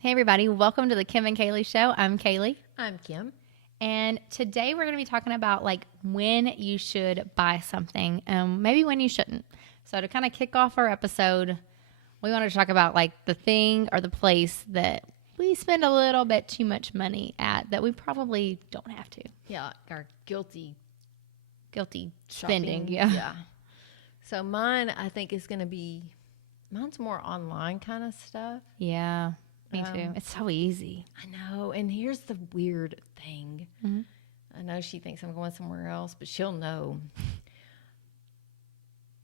Hey everybody, welcome to the Kim and Kalee show. I'm Kalee. I'm Kim. And today we're going to be talking about when you should buy something, maybe when you shouldn't. So to kind of kick off our episode, we want to talk about the thing or the place that we spend a little bit too much money at that we probably don't have to. Yeah, our guilty spending. shopping. Yeah. So mine, I think, is going to be, mine's more online kind of stuff. Yeah, me too. It's so easy. I know. And here's the weird thing. Mm-hmm. I know she thinks I'm going somewhere else, but she'll know.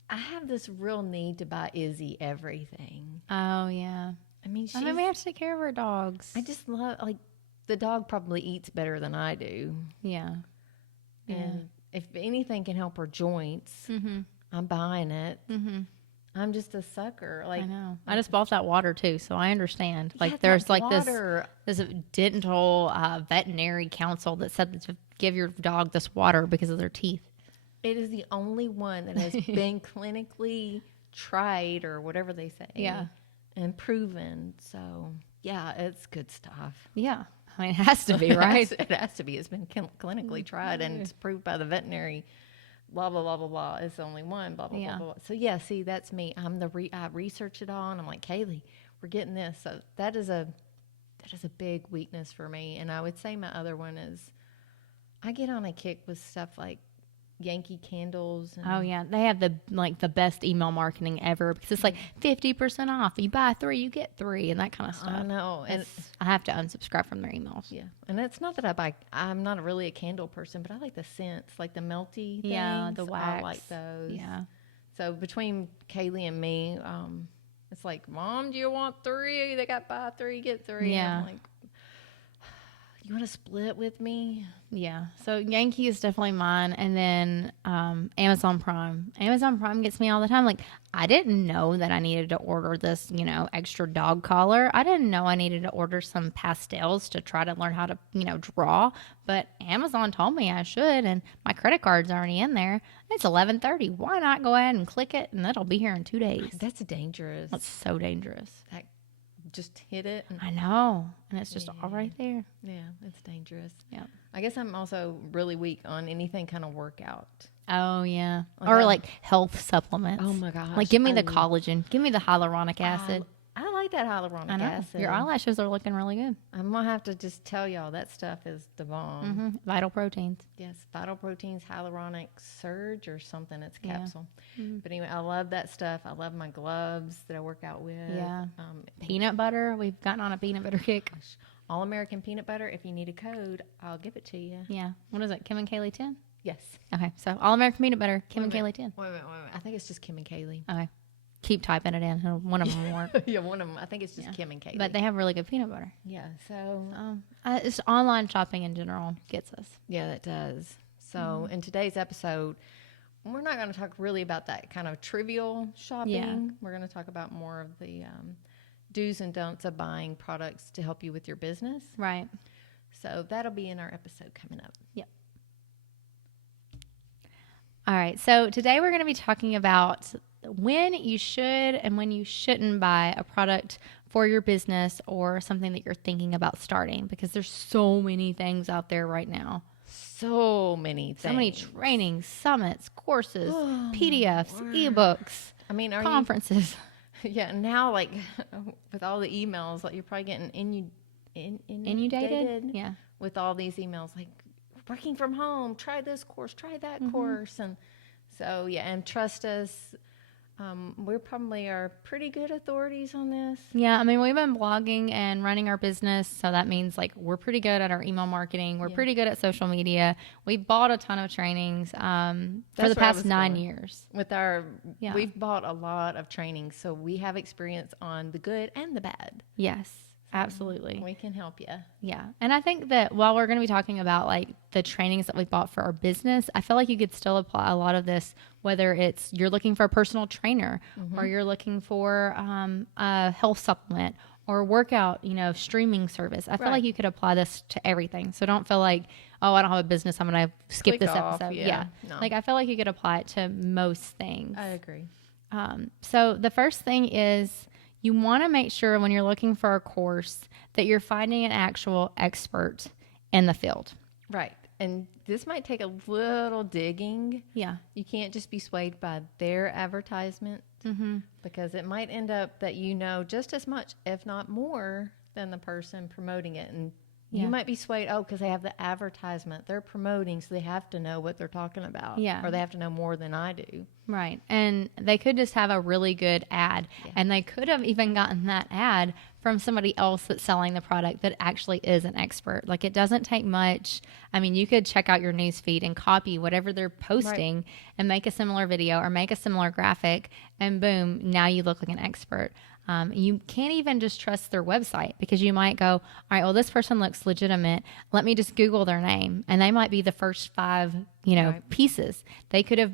I have this real need to buy Izzy everything. Oh, yeah. I mean, we have to take care of our dogs. I just love, the dog probably eats better than I do. Yeah. And if anything can help her joints, I'm buying it. Mm-hmm. I'm just a sucker. I know. I just bought that water too, so I understand. Yeah, There's water. this dental veterinary council that said to give your dog this water because of their teeth. It is the only one that has been clinically tried, or whatever they say. Yeah. And proven. So yeah, it's good stuff. Yeah. I mean, it has to be, right? It has to be. It's been clinically tried and it's proved by the veterinary. Blah blah blah blah blah. It's the only one. Blah blah blah blah. So yeah, see, that's me. I research it all, and I'm like, Kalee, we're getting this. So that is a big weakness for me. And I would say my other one is, I get on a kick with stuff like Yankee candles. And Oh yeah, they have the best email marketing ever because it's 50% off. You buy 3, you get 3, and that kind of stuff. I know, and I have to unsubscribe from their emails. yeah, and it's not that I'm not really a candle person, but I like the scents, like the melty things. Yeah, the wax. I like those. Yeah. So between Kalee and me, it's like, Mom, do you want 3? They got buy 3, get 3. Yeah. And I'm like, you want to split with me? Yeah. So Yankee is definitely mine. And then Amazon Prime. Amazon Prime gets me all the time. I didn't know that I needed to order this, extra dog collar. I didn't know I needed to order some pastels to try to learn how to, draw. But Amazon told me I should, and my credit card's already in there. It's 11:30. Why not go ahead and click it, and it'll be here in 2 days. That's dangerous. That's so dangerous. Just hit it. I know. And it's just all right there. Yeah, it's dangerous. Yeah. I guess I'm also really weak on anything kind of workout. Oh, yeah. Or health supplements. Oh, my gosh. Give me the collagen. Give me the hyaluronic acid. I like that hyaluronic acid. Your eyelashes are looking really good. I'm going to have to just tell y'all that stuff is the bomb. Mm-hmm. Vital proteins. Yes, Vital Proteins, Hyaluronic Surge or something. It's a capsule. Mm-hmm. But anyway, I love that stuff. I love my gloves that I work out with. Yeah. Peanut butter. We've gotten on a peanut butter kick. All American peanut butter. If you need a code, I'll give it to you. Yeah. What is it? Kim and Kalee 10? Yes. Okay. So All American peanut butter, Kim and Kalee 10. Wait a minute. I think it's just Kim and Kalee. Okay. Keep typing it in. One of them won't. Yeah, one of them. I think it's just Kim and Kalee. But they have really good peanut butter. Yeah. So it's online shopping in general gets us. yeah, that does. So in today's episode, we're not going to talk really about that kind of trivial shopping. Yeah. We're going to talk about more of the do's and don'ts of buying products to help you with your business. Right. So that'll be in our episode coming up. Yep. All right. So today we're going to be talking about when you should and when you shouldn't buy a product for your business or something that you're thinking about starting, because there's so many things out there right now. So many things. So many trainings, summits, courses, PDFs, ebooks, I mean, are conferences. Yeah, now with all the emails, you're probably getting inundated. Yeah. With all these emails, working from home, try this course, try that course. And so, yeah, and trust us. We probably are pretty good authorities on this. Yeah, I mean, we've been blogging and running our business, so that means we're pretty good at our email marketing. We're pretty good at social media. We bought a ton of trainings for the past 9 years. We've bought a lot of trainings, so we have experience on the good and the bad. Yes. Absolutely. We can help you. Yeah. And I think that while we're going to be talking about the trainings that we bought for our business, I feel like you could still apply a lot of this, whether it's you're looking for a personal trainer or you're looking for a health supplement or workout, streaming service. I feel like you could apply this to everything. So don't feel like, oh, I don't have a business, I'm going to skip this episode. Yeah. No. I feel like you could apply it to most things. I agree. So the first thing is, you want to make sure when you're looking for a course that you're finding an actual expert in the field. Right. And this might take a little digging. Yeah. You can't just be swayed by their advertisement because it might end up that you know just as much, if not more, than the person promoting it. And you might be swayed, because they have the advertisement. They're promoting, so they have to know what they're talking about. Yeah. Or they have to know more than I do. Right. And they could just have a really good ad. Yeah. And they could have even gotten that ad from somebody else that's selling the product that actually is an expert. Like, it doesn't take much. I mean, you could check out your news feed and copy whatever they're posting and make a similar video or make a similar graphic, and boom, now you look like an expert. You can't even just trust their website, because you might go, all right, well, this person looks legitimate. Let me just Google their name. And they might be the first 5, pieces. They could have,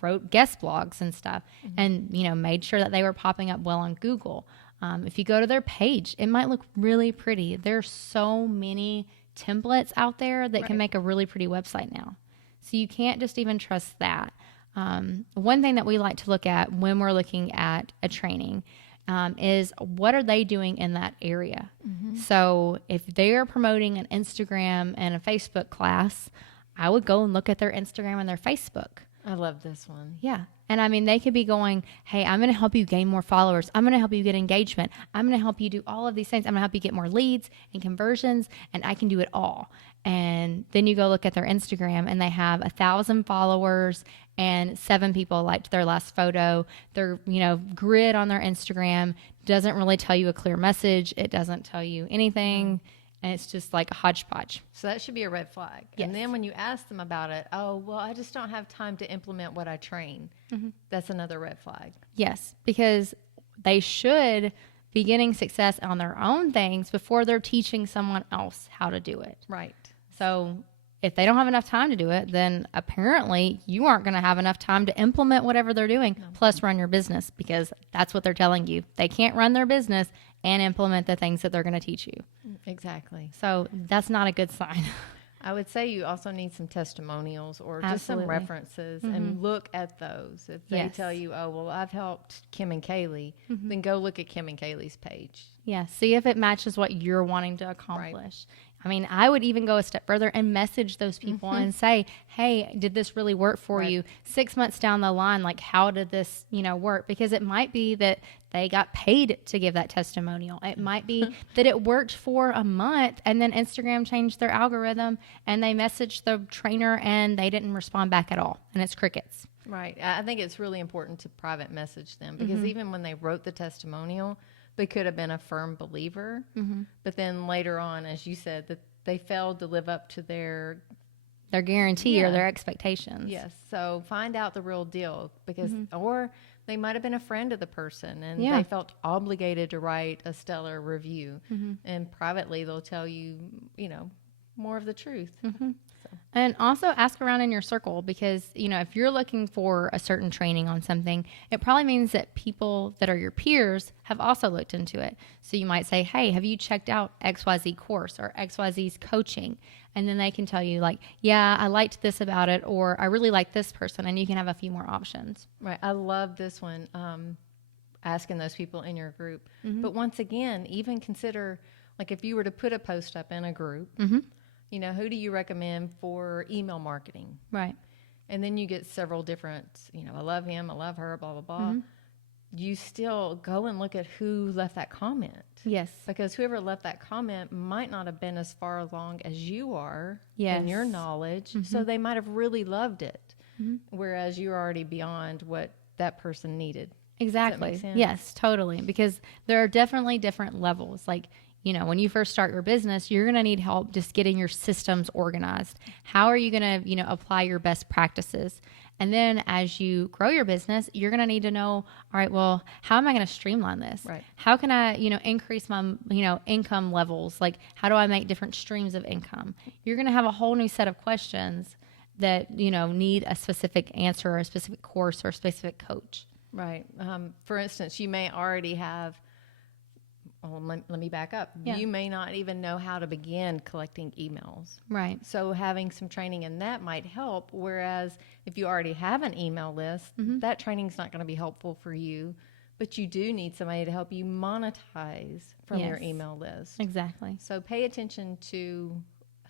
wrote guest blogs and stuff and, made sure that they were popping up well on Google. If you go to their page, it might look really pretty. There's so many templates out there that can make a really pretty website now. So you can't just even trust that. One thing that we like to look at when we're looking at a training is what are they doing in that area? So if they're promoting an Instagram and a Facebook class, I would go and look at their Instagram and their Facebook. I love this one. Yeah. And I mean, they could be going, hey, I'm going to help you gain more followers. I'm going to help you get engagement. I'm going to help you do all of these things. I'm going to help you get more leads and conversions, and I can do it all. And then you go look at their Instagram and they have 1,000 followers and 7 people liked their last photo. Their, grid on their Instagram doesn't really tell you a clear message. It doesn't tell you anything. And it's just like a hodgepodge. So that should be a red flag. Yes. And then when you ask them about it, I just don't have time to implement what I train. That's another red flag. Yes, because they should be getting success on their own things before they're teaching someone else how to do it. Right. So if they don't have enough time to do it, then apparently you aren't going to have enough time to implement whatever they're doing, plus run your business, because that's what they're telling you. They can't run their business and implement the things that they're going to teach you. Exactly. So that's not a good sign. I would say you also need some testimonials or Absolutely. just some references and look at those. If they tell you, I've helped Kim and Kalee, then go look at Kim and Kalee's page. Yeah, see if it matches what you're wanting to accomplish. Right. I mean, I would even go a step further and message those people and say, hey, did this really work for you? 6 months down the line, like, how did this, work? Because it might be that they got paid to give that testimonial. It might be that it worked for a month and then Instagram changed their algorithm and they messaged the trainer and they didn't respond back at all. And it's crickets. Right. I think it's really important to private message them, because even when they wrote the testimonial, they could have been a firm believer, but then later on, as you said, that they failed to live up to their guarantee or their expectations. Yes. So find out the real deal, because or they might have been a friend of the person and they felt obligated to write a stellar review, and privately they'll tell you, more of the truth. And also ask around in your circle, because, if you're looking for a certain training on something, it probably means that people that are your peers have also looked into it. So you might say, hey, have you checked out XYZ course or XYZ's coaching? And then they can tell you, like, yeah, I liked this about it, or I really like this person, and you can have a few more options. Right. I love this one, asking those people in your group. But once again, even consider, like, if you were to put a post up in a group, who do you recommend for email marketing? Right. And then you get several different, I love him, I love her, blah, blah, blah. You still go and look at who left that comment. Yes. Because whoever left that comment might not have been as far along as you are in your knowledge. So they might have really loved it, whereas you're already beyond what that person needed. Exactly. Does that make sense? Yes, totally. Because there are definitely different levels. Like, when you first start your business, you're going to need help just getting your systems organized. How are you going to, apply your best practices? And then as you grow your business, you're going to need to know, all right, well, how am I going to streamline this? Right. How can I, increase my, income levels? Like, how do I make different streams of income? You're going to have a whole new set of questions that, need a specific answer or a specific course or a specific coach. Right. For instance, you may already have, let me back up. Yeah. You may not even know how to begin collecting emails. Right. So having some training in that might help. Whereas if you already have an email list, that training is not going to be helpful for you, but you do need somebody to help you monetize from your Yes. email list. Exactly. So pay attention to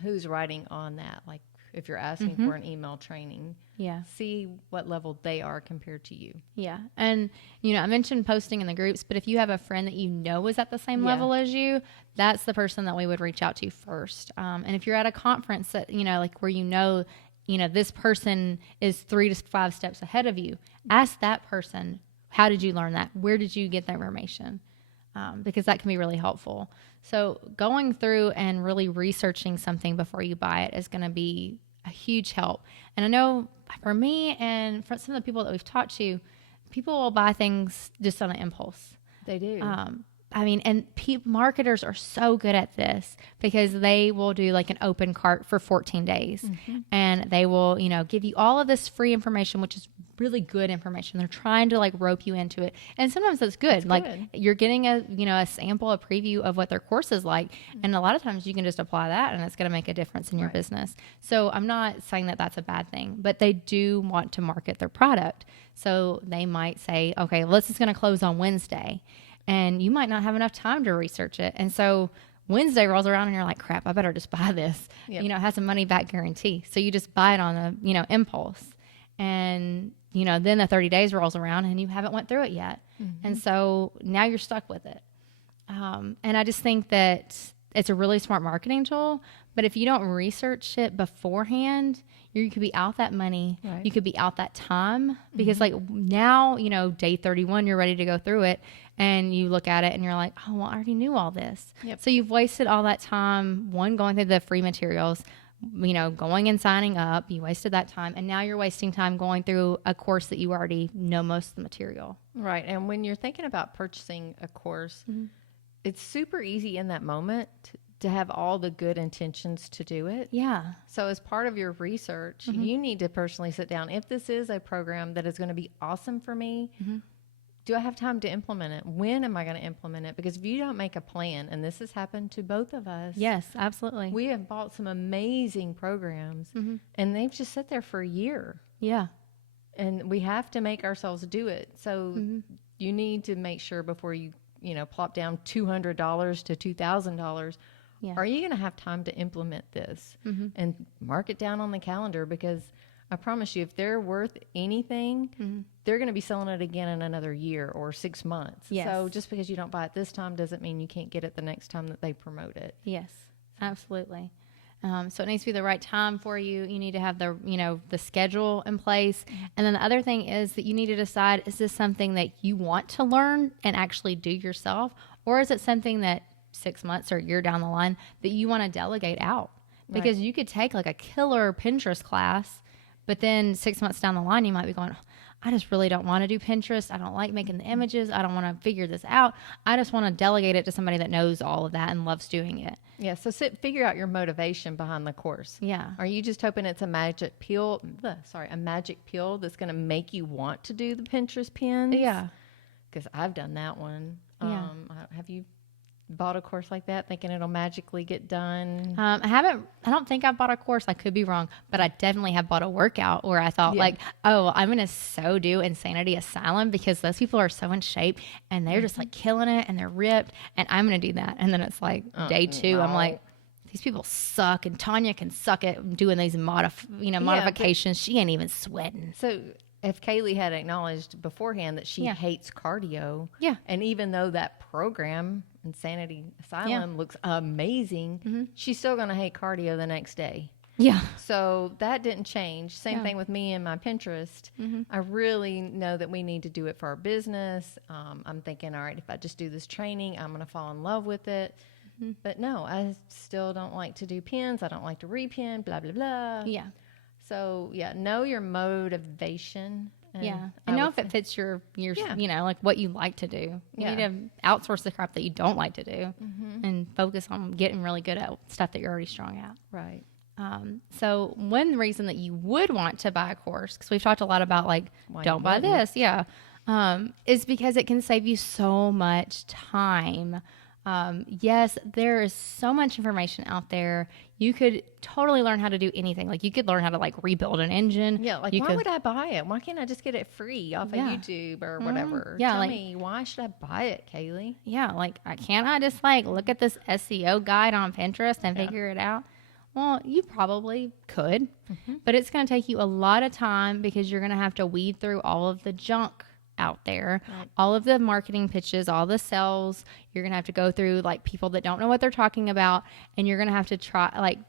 who's writing on that. Like if you're asking for an email training, Yeah. see what level they are compared to you. Yeah. And, I mentioned posting in the groups, but if you have a friend that you know is at the same level as you, that's the person that we would reach out to first. And if you're at a conference that, like where this person is 3 to 5 steps ahead of you, ask that person, how did you learn that? Where did you get that information? Because that can be really helpful. So going through and really researching something before you buy it is going to be a huge help. And I know for me and for some of the people that we've talked to, people will buy things just on an impulse. They do. And marketers are so good at this because they will do like an open cart for 14 days and they will, give you all of this free information, which is really good information. They're trying to like rope you into it. And sometimes that's good. You're getting a sample, a preview of what their course is like. And a lot of times you can just apply that and it's going to make a difference in your business. So I'm not saying that that's a bad thing, but they do want to market their product. So they might say, okay, this is going to close on Wednesday. And you might not have enough time to research it. And so Wednesday rolls around and you're like, crap, I better just buy this. Yep. It has a money back guarantee. So you just buy it on a, impulse. And, then the 30 days rolls around and you haven't went through it yet. And so now you're stuck with it. And I just think that it's a really smart marketing tool. But if you don't research it beforehand, you could be out that money. Right. You could be out that time because now, day 31, you're ready to go through it. And you look at it and you're like, oh, well, I already knew all this. Yep. So you've wasted all that time, going through the free materials, going and signing up. You wasted that time. And now you're wasting time going through a course that you already know most of the material. Right. And when you're thinking about purchasing a course, it's super easy in that moment to have all the good intentions to do it. Yeah. So as part of your research, you need to personally sit down. If this is a program that is going to be awesome for me, do I have time to implement it? When am I going to implement it? Because if you don't make a plan, and this has happened to both of us. Yes, absolutely. We have bought some amazing programs, and they've just sat there for a year. Yeah. And we have to make ourselves do it. So you need to make sure before you, plop down $200 to $2,000, are you going to have time to implement this? And mark it down on the calendar, because I promise you, if they're worth anything, they're going to be selling it again in another year or 6 months. Yes. So just because you don't buy it this time doesn't mean you can't get it the next time that they promote it. Yes, absolutely. So it needs to be the right time for you. You need to have the schedule in place. And then the other thing is that you need to decide, is this something that you want to learn and actually do yourself? Or is it something that 6 months or a year down the line that you want to delegate out? Because you could take like a killer Pinterest class, but then 6 months down the line, you might be going, I just really don't want to do Pinterest. I don't like making the images. I don't want to figure this out. I just want to delegate it to somebody that knows all of that and loves doing it. Yeah. So figure out your motivation behind the course. Yeah. Are you just hoping it's a magic pill that's going to make you want to do the Pinterest pins? Yeah. Because I've done that one. Yeah. Have you bought a course like that thinking it'll magically get done? I don't think I bought a course. I could be wrong, but I definitely have bought a workout where I thought I'm going to so do Insanity Asylum because those people are so in shape and they're just like killing it and they're ripped and I'm going to do that. And then it's like day 2, I'm like, these people suck and Tanya can suck at doing these modifications. She ain't even sweating. So if Kalee had acknowledged beforehand that she hates cardio, and even though that program, Insanity Asylum, looks amazing, she's still going to hate cardio the next day. Yeah. So that didn't change. Same thing with me and my Pinterest. I really know that we need to do it for our business. I'm thinking, all right, if I just do this training, I'm going to fall in love with it. But no, I still don't like to do pins. I don't like to repin, blah, blah, blah. Yeah. So, know your motivation. And know if it fits your like what you like to do. You need to outsource the crap that you don't like to do and focus on getting really good at stuff that you're already strong at. Right. So one reason that you would want to buy a course, because we've talked a lot about like, don't buy this. Yeah. Is because it can save you so much time. Yes, there is so much information out there. You could totally learn how to do anything. Like you could learn how to like rebuild an engine. Yeah, like you why could, would I buy it? Why can't I just get it free off Yeah. of YouTube or whatever? Yeah, Tell like- me, why should I buy it, Kalee? Yeah, like can't I just like look at this SEO guide on Pinterest and figure it out? Well, you probably could, but it's going to take you a lot of time because you're going to have to weed through all of the junk out there, all of the marketing pitches, all the sales. You're going to have to go through like people that don't know what they're talking about, and you're going to have to try like,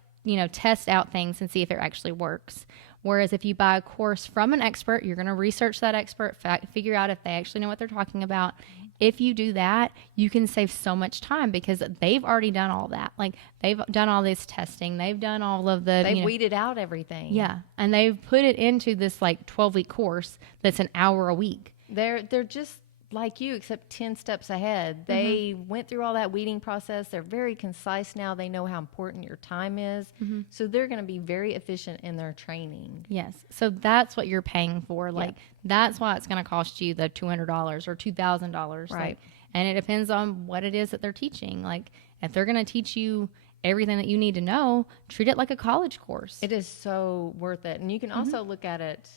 test out things and see if it actually works. Whereas if you buy a course from an expert, you're going to research that expert, figure out if they actually know what they're talking about. If you do that, you can save so much time because they've already done all that. Like they've done all this testing. They've done all of the, They've weeded out everything. Yeah. And they've put it into this like 12-week course that's an hour a week. They're just like you, except 10 steps ahead. They went through all that weeding process. They're very concise now. They know how important your time is. So they're going to be very efficient in their training. Yes. So that's what you're paying for. Like that's why it's going to cost you the $200 or $2,000. Right. Like, and it depends on what it is that they're teaching. Like if they're going to teach you everything that you need to know, treat it like a college course. It is so worth it. And you can also look at it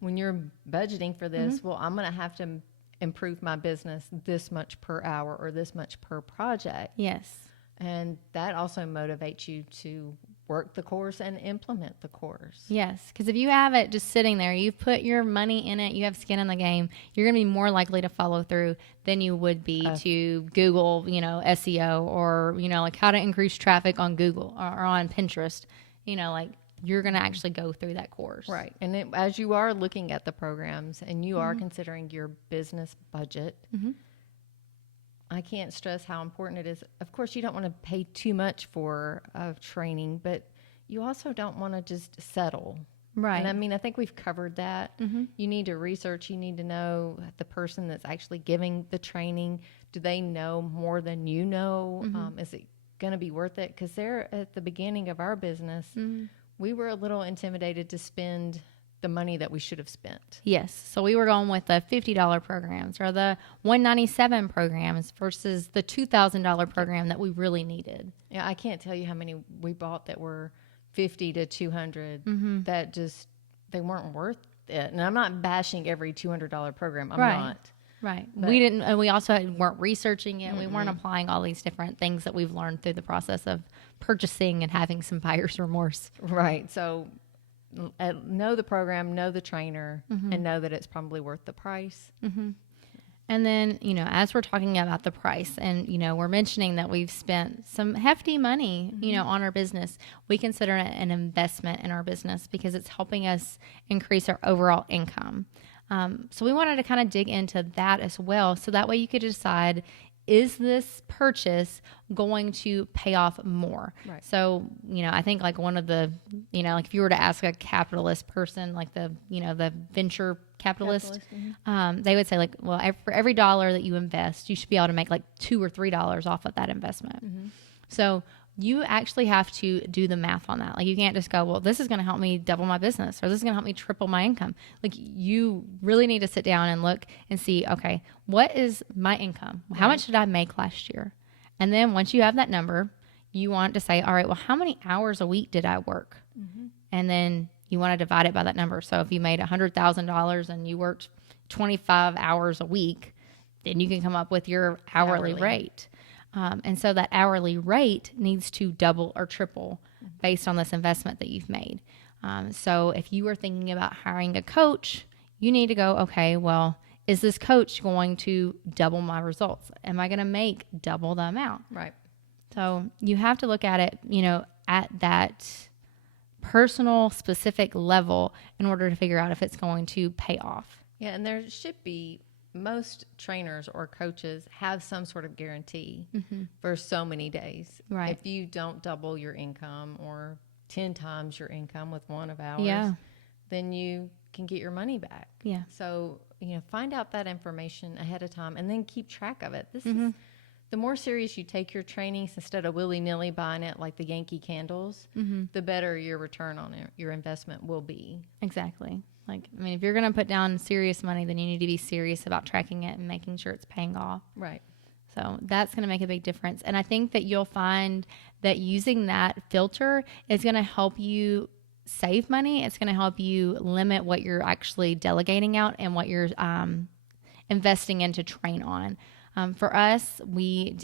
when you're budgeting for this. Well, I'm going to have to improve my business this much per hour or this much per project. Yes. And that also motivates you to work the course and implement the course. Yes. Because if you have it just sitting there, you've put your money in it, you have skin in the game, you're going to be more likely to follow through than you would be to Google, SEO or, like how to increase traffic on Google or on Pinterest. Like you're going to actually go through that course. Right. And as you are looking at the programs and you are considering your business budget, I can't stress how important it is. Of course, you don't want to pay too much for training, but you also don't want to just settle. Right. And I think we've covered that. You need to research. You need to know the person that's actually giving the training. Do they know more than you know? Is it going to be worth it? Because they're at the beginning of our business. We were a little intimidated to spend the money that we should have spent. Yes. So we were going with the $50 programs or the $197 programs versus the $2,000 program that we really needed. Yeah, I can't tell you how many we bought that were 50 to 200 that just, they weren't worth it. And I'm not bashing every $200 program. I'm not. Right. But We didn't, and we also weren't reaching it. We weren't applying all these different things that we've learned through the process of purchasing and having some buyer's remorse. Right. So know the program, know the trainer, and know that it's probably worth the price. And then, as we're talking about the price and, we're mentioning that we've spent some hefty money, on our business, we consider it an investment in our business because it's helping us increase our overall income. So we wanted to kind of dig into that as well. So that way you could decide, is this purchase going to pay off more? Right. So, I think like one of the, like if you were to ask a capitalist person, like the, the venture capitalist, they would say like, well, for every dollar that you invest, you should be able to make like $2 or $3 off of that investment. So you actually have to do the math on that. Like you can't just go, well, this is going to help me double my business or this is going to help me triple my income. Like you really need to sit down and look and see, okay, what is my income? How much did I make last year? And then once you have that number, you want to say, all right, well, how many hours a week did I work? And then you want to divide it by that number. So if you made $100,000 and you worked 25 hours a week, then you can come up with your hourly rate. And so that hourly rate needs to double or triple based on this investment that you've made. So if you are thinking about hiring a coach, you need to go, okay, well, is this coach going to double my results? Am I going to make double the amount? Right. So you have to look at it, at that personal, specific level in order to figure out if it's going to pay off. Yeah, and there should be, most trainers or coaches have some sort of guarantee for so many days. Right. If you don't double your income or 10 times your income with one of ours, then you can get your money back. Yeah. So, find out that information ahead of time and then keep track of it. This is the more serious you take your trainings instead of willy-nilly buying it like the Yankee candles, the better your return on your investment will be. Exactly. If you're going to put down serious money, then you need to be serious about tracking it and making sure it's paying off. Right. So that's going to make a big difference. And I think that you'll find that using that filter is going to help you save money. It's going to help you limit what you're actually delegating out and what you're investing in to train on. For us, we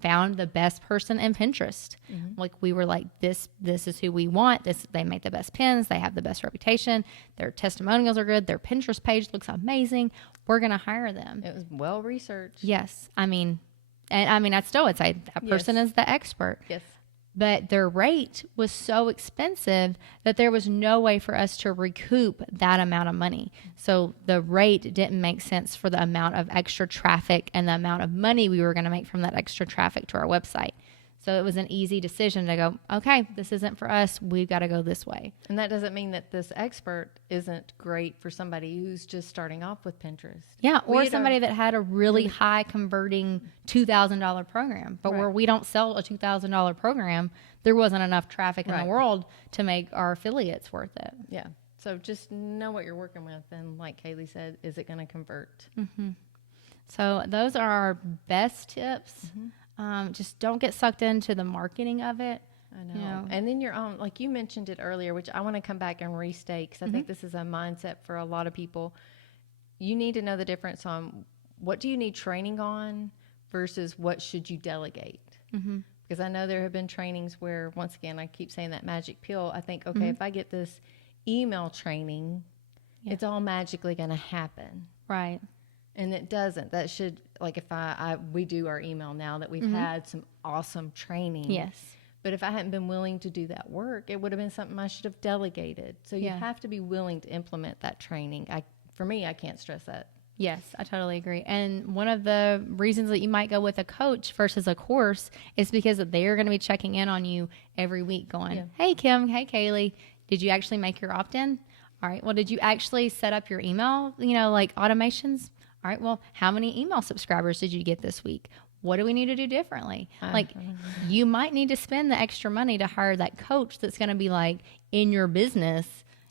found the best person in Pinterest. Like we were like, this is who we want. They make the best pins. They have the best reputation. Their testimonials are good. Their Pinterest page looks amazing. We're going to hire them. It was well researched. Yes. I'd still would say that person is the expert. Yes. But their rate was so expensive that there was no way for us to recoup that amount of money. So the rate didn't make sense for the amount of extra traffic and the amount of money we were going to make from that extra traffic to our website. So it was an easy decision to go, okay, this isn't for us. We've got to go this way. And that doesn't mean that this expert isn't great for somebody who's just starting off with Pinterest. Yeah, or somebody that had a really high converting $2,000 program. But where we don't sell a $2,000 program, there wasn't enough traffic in the world to make our affiliates worth it. Yeah. So just know what you're working with. And like Kalee said, is it going to convert? So those are our best tips. Just don't get sucked into the marketing of it. I know. And then you're on, like you mentioned it earlier, which I want to come back and restate because I think this is a mindset for a lot of people. You need to know the difference on what do you need training on versus what should you delegate. Because I know there have been trainings where, once again, I keep saying that magic pill. I think, okay, if I get this email training, it's all magically going to happen. Right. And it doesn't. That should, like if we do our email now that we've had some awesome training. Yes. But if I hadn't been willing to do that work, it would have been something I should have delegated. So you have to be willing to implement that training. For me, I can't stress that. Yes, I totally agree. And one of the reasons that you might go with a coach versus a course is because they're going to be checking in on you every week going, hey, Kim, hey, Kalee, did you actually make your opt-in? All right. Well, did you actually set up your email, like automations? All right, well, how many email subscribers did you get this week? What do we need to do differently? You might need to spend the extra money to hire that coach that's going to be like in your business,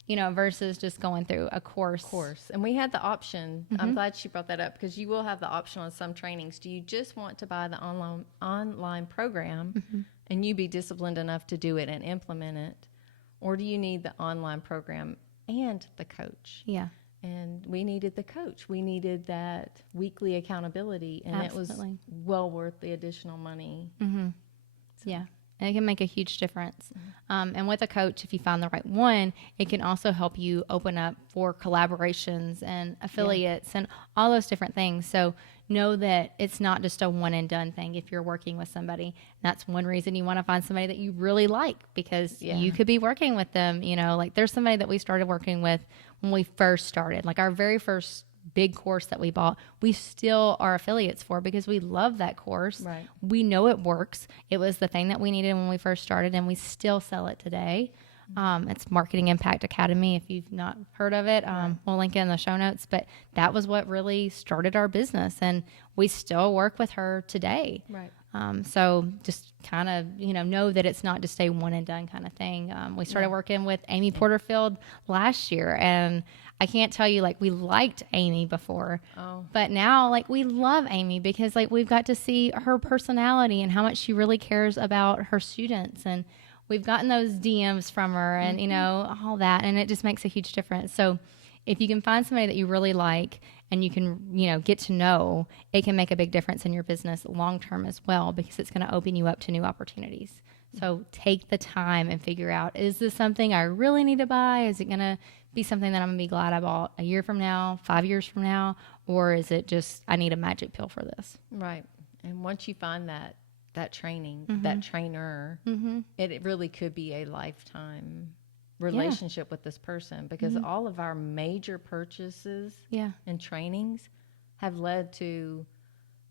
versus just going through a course. And we had the option. I'm glad she brought that up because you will have the option on some trainings. Do you just want to buy the online program and you be disciplined enough to do it and implement it? Or do you need the online program and the coach? Yeah. And we needed the coach. We needed that weekly accountability, and Absolutely. It was well worth the additional money. Yeah, and it can make a huge difference. And with a coach, if you find the right one, it can also help you open up for collaborations and affiliates and all those different things. So know that it's not just a one and done thing if you're working with somebody. That's one reason you want to find somebody that you really like because you could be working with them. Like there's somebody that we started working with when we first started, like our very first big course that we bought, we still are affiliates for because we love that course. Right. We know it works. It was the thing that we needed when we first started and we still sell it today. It's Marketing Impact Academy. If you've not heard of it, we'll link it in the show notes, but that was what really started our business and we still work with her today. Right. So just kind of, know that it's not just a one and done kind of thing. We started working with Amy Porterfield last year and I can't tell you, we liked Amy before, but now, we love Amy because, we've got to see her personality and how much she really cares about her students. And we've gotten those DMs from her and, all that. And it just makes a huge difference. So if you can find somebody that you really like and you can, get to know, it can make a big difference in your business long term as well because it's going to open you up to new opportunities. So take the time and figure out, is this something I really need to buy? Is it going to be something that I'm going to be glad I bought a year from now, 5 years from now? Or is it just, I need a magic pill for this? Right. And once you find that training, that trainer, it really could be a lifetime relationship with this person because all of our major purchases and trainings have led to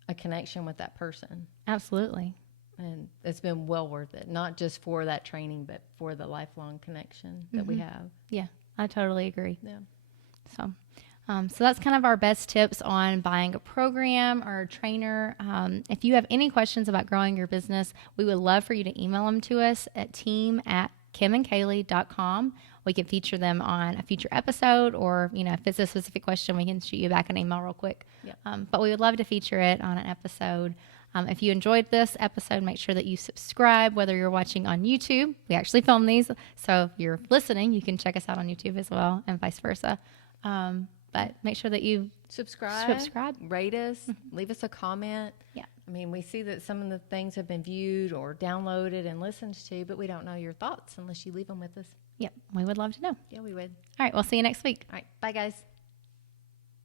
a connection with that person. Absolutely. And it's been well worth it, not just for that training, but for the lifelong connection that we have. Yeah, I totally agree. Yeah. So that's kind of our best tips on buying a program or a trainer. If you have any questions about growing your business, we would love for you to email them to us at team@kimandkalee.com. we can feature them on a future episode, or, if it's a specific question, we can shoot you back an email real quick. Yep. But we would love to feature it on an episode. If you enjoyed this episode, make sure that you subscribe, whether you're watching on YouTube. We actually film these. So if you're listening, you can check us out on YouTube as well, and vice versa. But make sure that you subscribe, rate us, leave us a comment. Yeah. I mean, we see that some of the things have been viewed or downloaded and listened to, but we don't know your thoughts unless you leave them with us. Yep. We would love to know. Yeah, we would. All right. We'll see you next week. All right. Bye, guys.